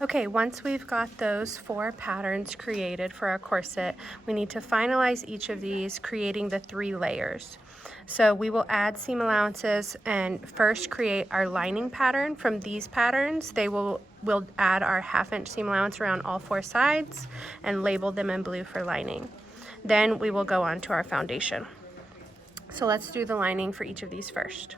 Okay, once we've got those 4 patterns created for our corset, we need to finalize each of these, creating the 3 layers. So we will add seam allowances and first create our lining pattern. From these patterns, we'll add our 1/2 inch seam allowance around all 4 sides and label them in blue for lining. Then we will go on to our foundation. So let's do the lining for each of these first.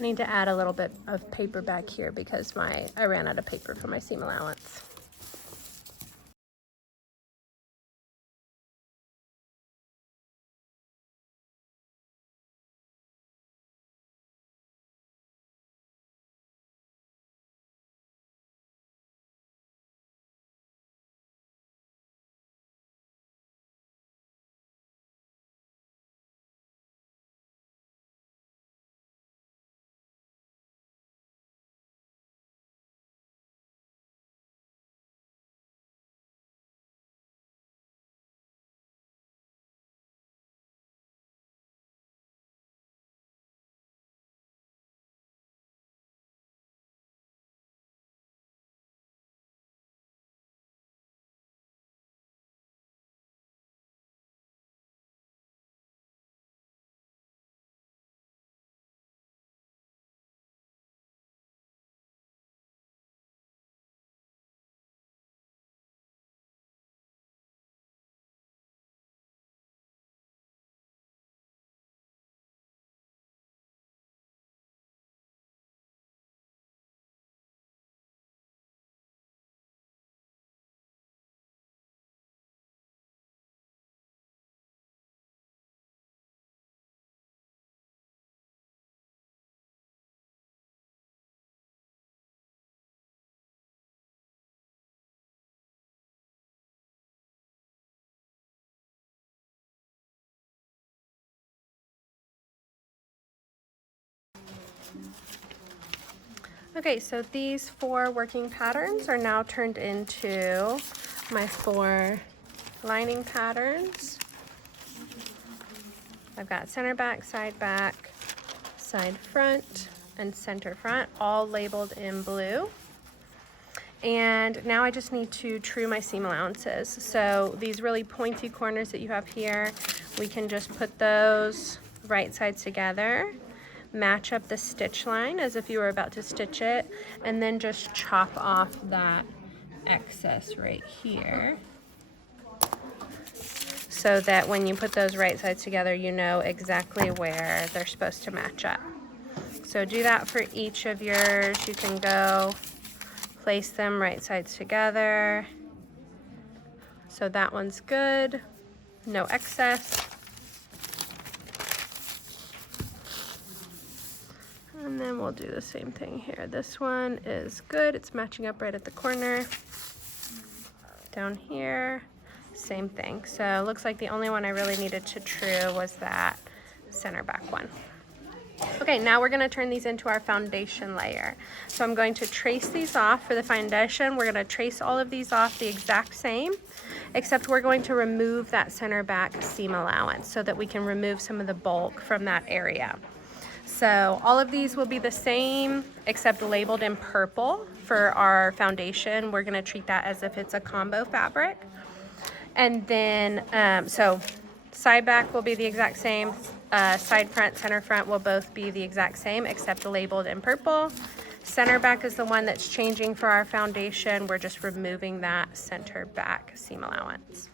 I need to add a little bit of paper back here because I ran out of paper for my seam allowance. Okay, so these 4 working patterns are now turned into my 4 lining patterns. I've got center back, side front, and center front, all labeled in blue. And now I just need to true my seam allowances. So these really pointy corners that you have here, we can just put those right sides together, match up the stitch line as if you were about to stitch it, and then just chop off that excess right here, so that when you put those right sides together, you know exactly where they're supposed to match up. So do that for each of yours. You can go place them right sides together. So that one's good, no excess. And then we'll do the same thing here. This one is good, it's matching up right at the corner. Down here, same thing. So it looks like the only one I really needed to true was that center back one. Okay, now we're gonna turn these into our foundation layer. So I'm going to trace these off for the foundation. We're gonna trace all of these off the exact same, except we're going to remove that center back seam allowance so that we can remove some of the bulk from that area. So all of these will be the same except labeled in purple for our foundation. We're gonna treat that as if it's a combo fabric. And then, so side back will be the exact same. Side front, center front will both be the exact same except labeled in purple. Center back is the one that's changing for our foundation. We're just removing that center back seam allowance.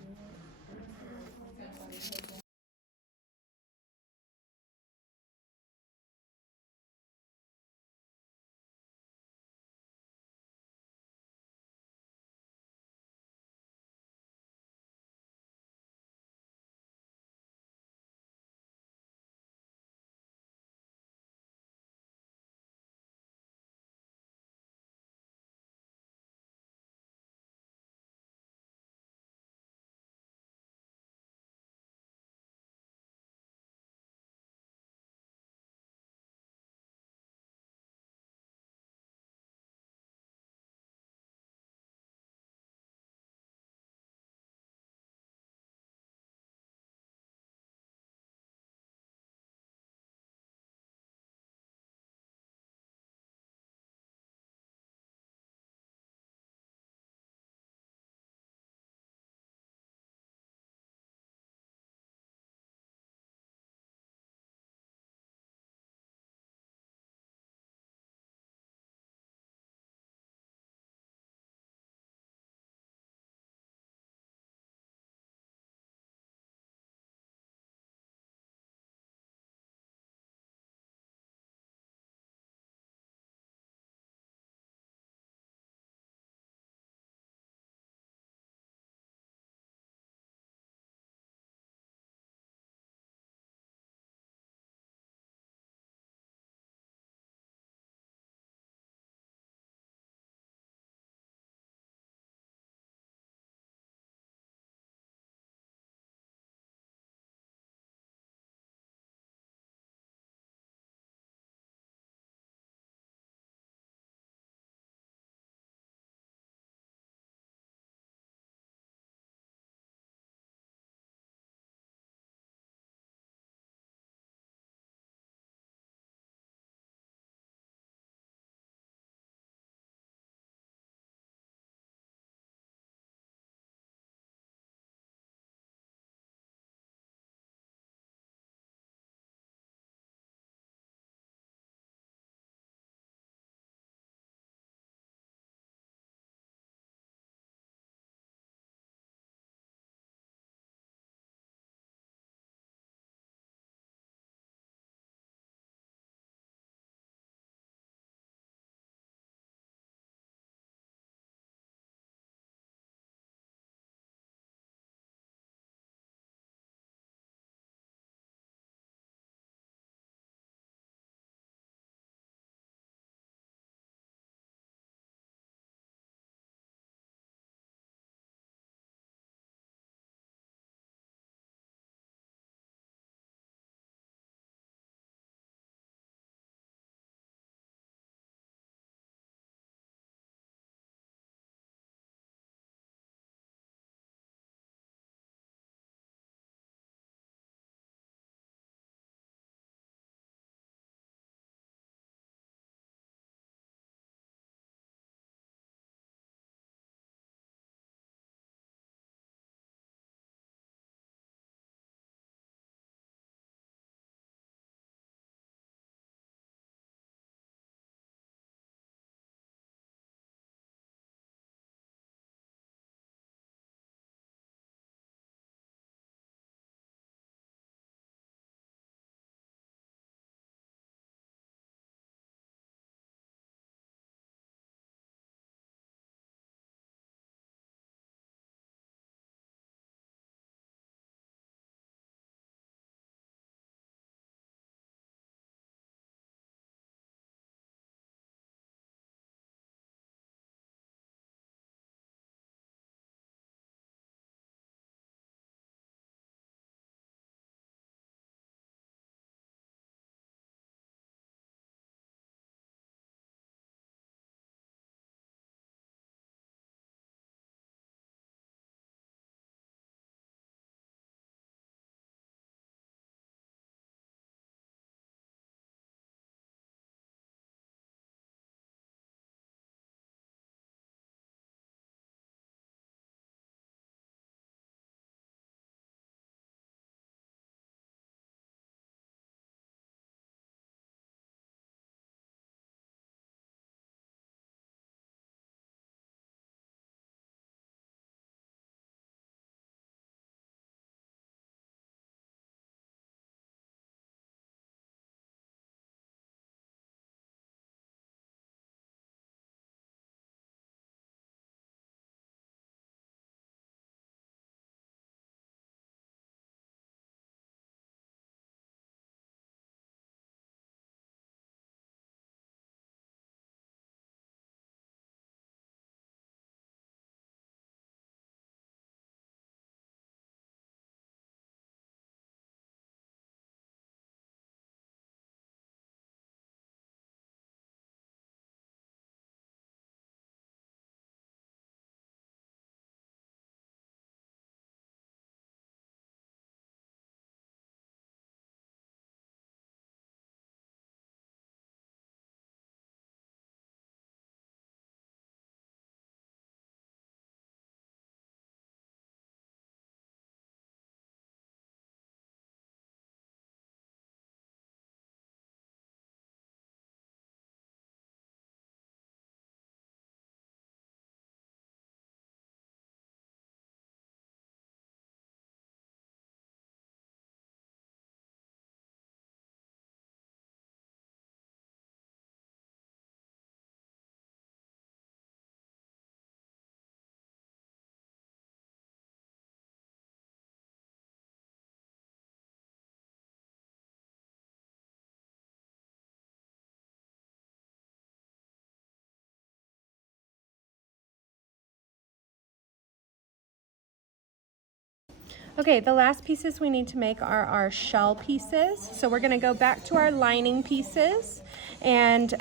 Okay, the last pieces we need to make are our shell pieces. So we're gonna go back to our lining pieces and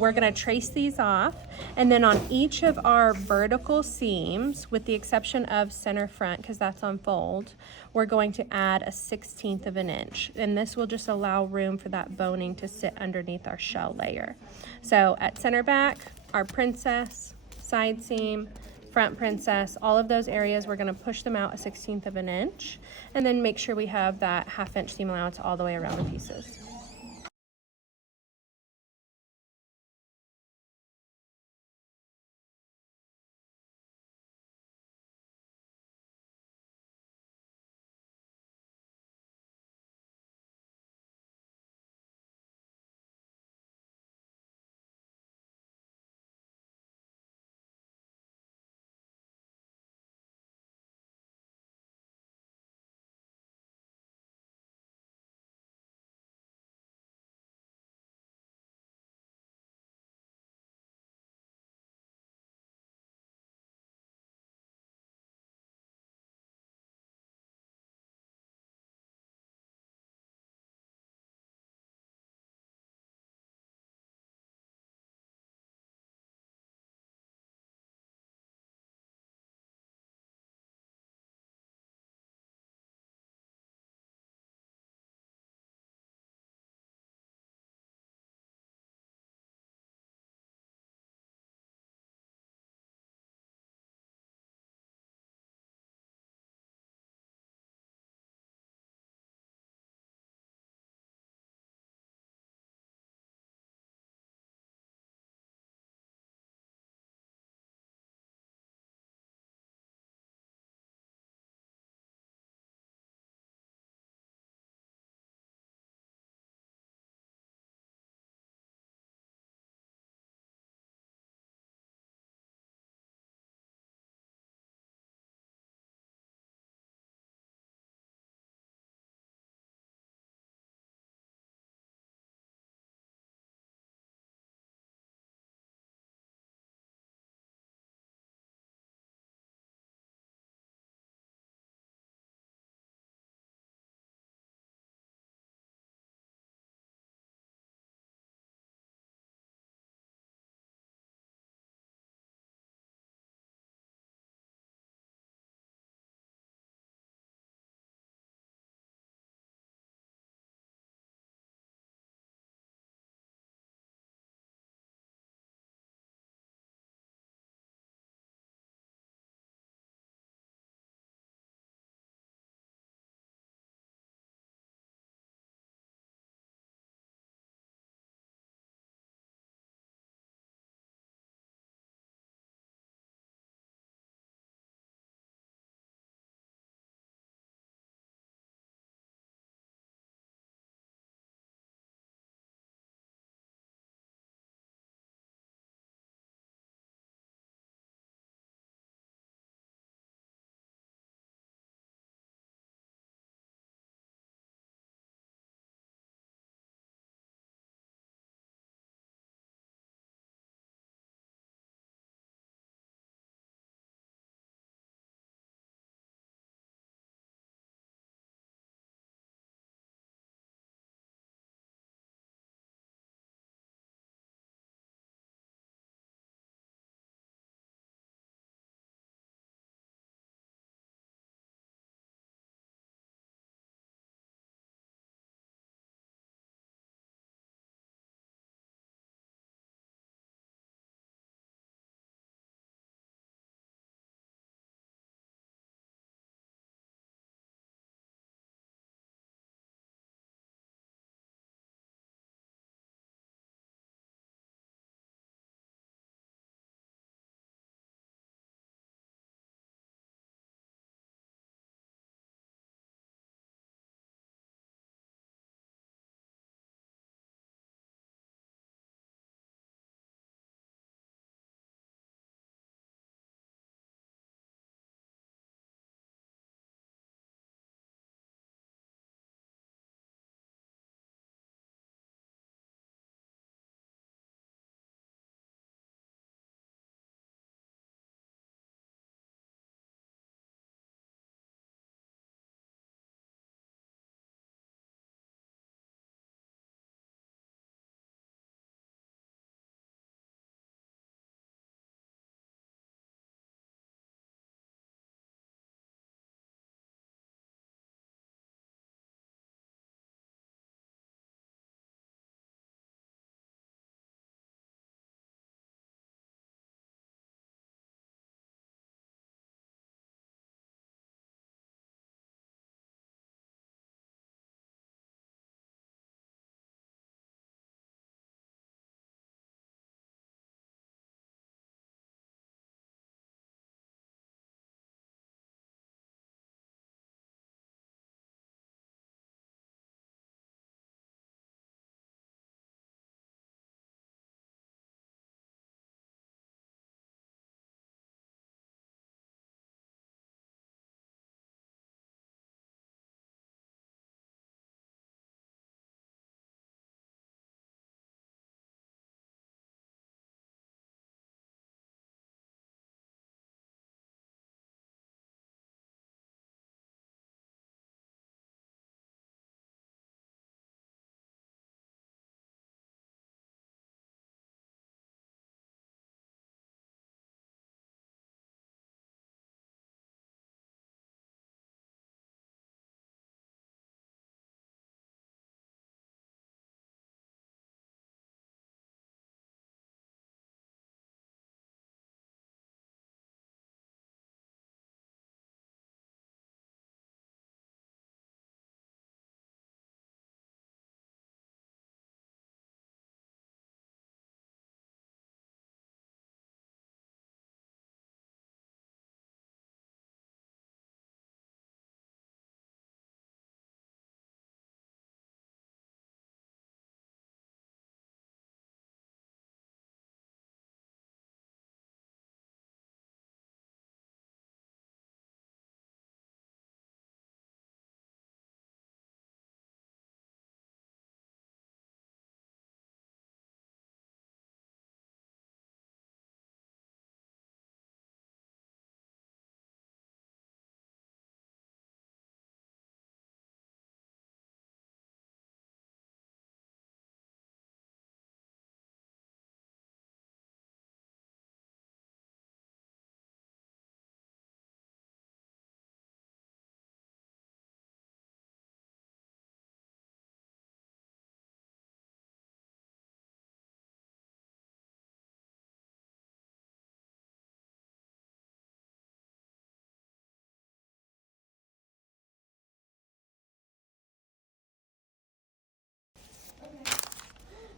we're gonna trace these off. And then on each of our vertical seams, with the exception of center front, because that's on fold, we're going to add a 1/16 of an inch. And this will just allow room for that boning to sit underneath our shell layer. So at center back, our princess, side seam, front princess, all of those areas, we're gonna push them out a 1/16 of an inch, and then make sure we have that 1/2 inch seam allowance all the way around the pieces.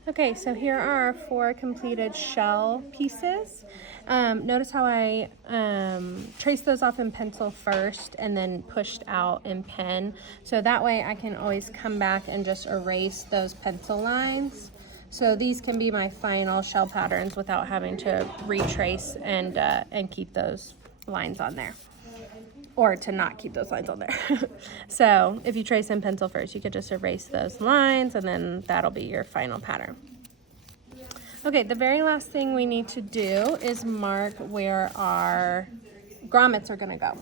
Okay, so here are our 4 completed shell pieces. Notice how I traced those off in pencil first and then pushed out in pen. So that way I can always come back and just erase those pencil lines. So these can be my final shell patterns without having to retrace and keep those lines on there. Or to not keep those lines on there. So if you trace in pencil first, you could just erase those lines and then that'll be your final pattern. Okay, the very last thing we need to do is mark where our grommets are gonna go.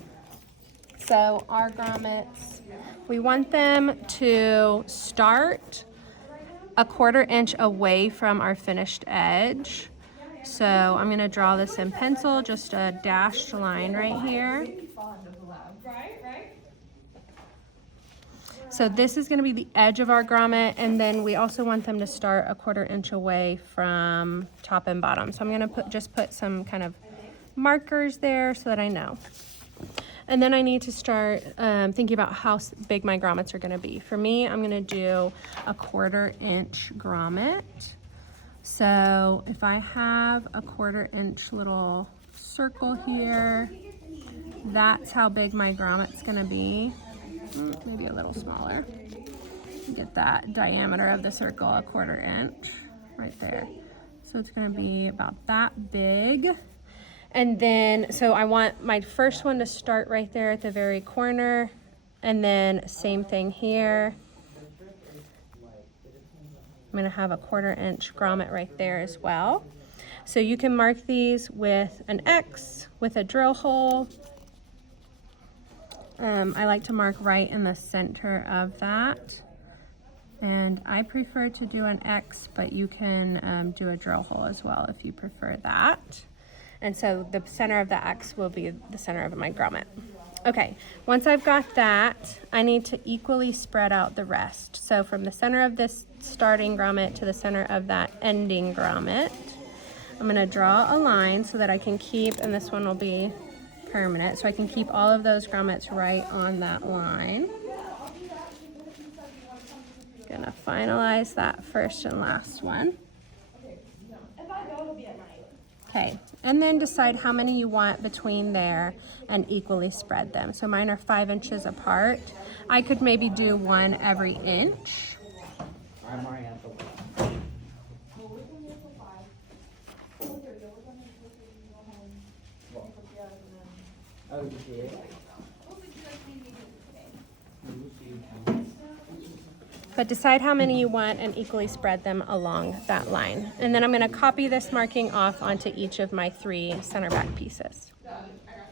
So our grommets, we want them to start a 1/4 inch away from our finished edge. So I'm gonna draw this in pencil, just a dashed line right here. So this is going to be the edge of our grommet, and then we also want them to start a 1/4 inch away from top and bottom. So I'm going to just put some kind of markers there so that I know. And then I need to start thinking about how big my grommets are going to be. For me, I'm going to do a 1/4 inch grommet. So if I have a 1/4 inch little circle here, that's how big my grommet's going to be. Maybe a little smaller. Get that diameter of the circle a 1/4 inch right there. So it's going to be about that big. And then, so I want my first one to start right there at the very corner, and then same thing here. I'm going to have a 1/4 inch grommet right there as well. So you can mark these with an X, with a drill hole. I like to mark right in the center of that, and I prefer to do an X, but you can do a drill hole as well if you prefer that. And so the center of the X will be the center of my grommet. Okay, once I've got that, I need to equally spread out the rest. So from the center of this starting grommet to the center of that ending grommet, I'm going to draw a line so that I can keep, and this one will be permanent, so I can keep all of those grommets right on that line. Gonna finalize that first and last one. Okay, and then decide how many you want between there and equally spread them. So mine are 5 inches apart. I could maybe do one every inch. But decide how many you want and equally spread them along that line. And then I'm going to copy this marking off onto each of my 3 center back pieces.